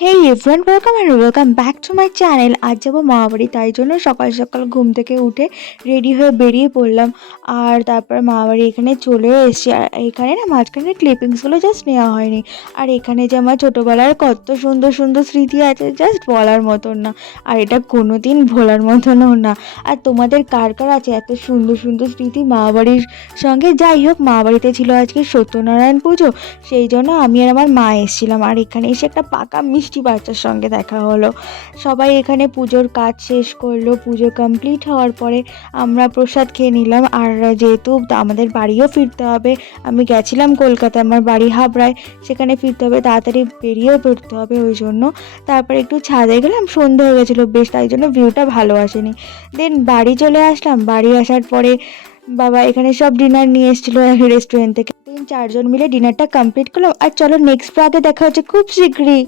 Hey everyone, welcome back to my channel. আজ যাবো মামাবাড়ি, তাই জন্য সকাল সকাল ঘুম থেকে উঠে রেডি হয়ে বেরিয়ে পড়লাম। আর তারপর মামাবাড়ি এখানে চলেও এসেছি। আর এখানে না মাঝখানে ক্লিপিংসগুলো জাস্ট নেওয়া হয়নি। আর এখানে যে আমার ছোটোবেলার কত সুন্দর সুন্দর স্মৃতি আছে, জাস্ট বলার মতন না। আর এটা কোনো দিন ভোলার মতনও না। আর তোমাদের কার কার আছে এত সুন্দর সুন্দর স্মৃতি মামাবাড়ির সঙ্গে? যাই হোক, মামাবাড়িতে ছিল আজকে সত্যনারায়ণ পুজো, সেই জন্য আমি আর আমার মা এসেছিলাম। আর এখানে এসে একটা পাকা মিষ্টি বাচ্চার সঙ্গে দেখা হলো। সবাই এখানে পুজোর কাজ শেষ করলো। পুজো কমপ্লিট হওয়ার পরে আমরা প্রসাদ খেয়ে নিলাম। আর যেহেতু আমাদের বাড়িও ফিরতে হবে, আমি গেছিলাম কলকাতা, আমার বাড়ি হাবড়ায়, সেখানে ফিরতে হবে, তাড়াতাড়ি বেরিয়েও পড়তে হবে, ওই জন্য তারপরে একটু ছাদে গেলাম। সন্ধে হয়ে গেছিলো বেশ, তাই জন্য ভিউটা ভালো আসেনি। দেন বাড়ি চলে আসলাম। বাড়ি আসার পরে বাবা এখানে সব ডিনার নিয়ে এসেছিলো রেস্টুরেন্ট থেকে। 3-4 জন মিলে ডিনারটা কমপ্লিট করলাম। আর চলো নেক্সট ব্লগে দেখা হচ্ছে খুব শীঘ্রই।